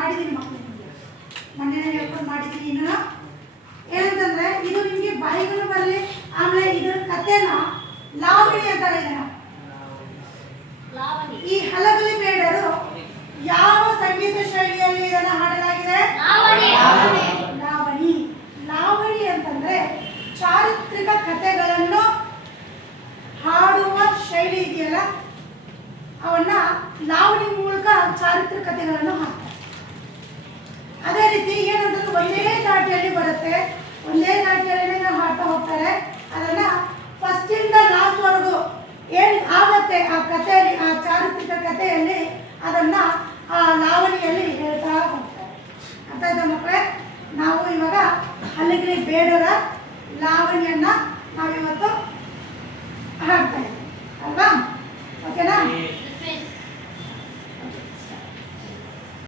ಮಾಡಿದ್ದೀನಿ ಮಕ್ಕಳು, ಮೊನ್ನೆ ಹೇಳ್ಕೊಂಡು ಮಾಡಿದ್ದೀನಿ. ಇನ್ನು ಏನಂತಂದ್ರೆ ಇದು ನಿಮಗೆ ಬಾಯಿಗೂ ಬರಲಿ. ಆಮೇಲೆ ಇದ್ರ ಕಥೆನ ಲಾವಣಿ ಅಂತಾರೆ ಇದನ್ನ. ಈ ಹಲಗಲಿ ಬೇಡರು ಯಾವ ಸಂಗೀತ ಶೈಲಿಯಲ್ಲಿ ಇದನ್ನ ಹಾಡಲಾಗಿದೆ? ಲಾವಣಿ. ಲಾವಣಿ ಅಂತಂದ್ರೆ ಚಾರಿತ್ರಿಕ ಕಥೆಗಳನ್ನು ಹಾಡುವ ಶೈಲಿ ಇದೆಯಲ್ಲ, ಅವನ್ನ ಲಾವಣಿ ಮೂಲಕ ಚಾರಿತ್ರಿಕ ಕಥೆಗಳನ್ನು ಹಾಡ್ತಾರೆ. ಅದೇ ರೀತಿ ಏನಂತಂದ್ರೆ ಒಂದೇ ದಾಟಿಯಲ್ಲಿ ಬರುತ್ತೆ, ಒಂದೇ ದಾಟಿಯಲ್ಲಿ ಹಾಡ್ತಾ ಹೋಗ್ತಾರೆ. ಅದನ್ನ ಫಸ್ಟ್ ಇಂದ ಲಾಸ್ಟ್ ವರೆಗೂ ಏನ್ ಆಗತ್ತೆ ಆ ಕಥೆಯಲ್ಲಿ, ಆ ಚಾರಿತ್ರಿಕ ಕಥೆಯಲ್ಲಿ ಅದನ್ನ ಆ ಲಾವಣಿಯಲ್ಲಿ ಹೇಳ್ತಾ ಹೋಗ್ತಾರೆ. ಅರ್ಥ ಆಯ್ತಾ ಮಕ್ಕಳೇ? ನಾವು ಇವಾಗ ಹಲಗಲಿ ಬೇಡರ ಲಾವಣಿಯನ್ನ ನಾವಿವತ್ತು ಹಾಡ್ತಾ ಇದ್ದೀವಿ ಅಲ್ವಾ? ಓಕೆನಾ?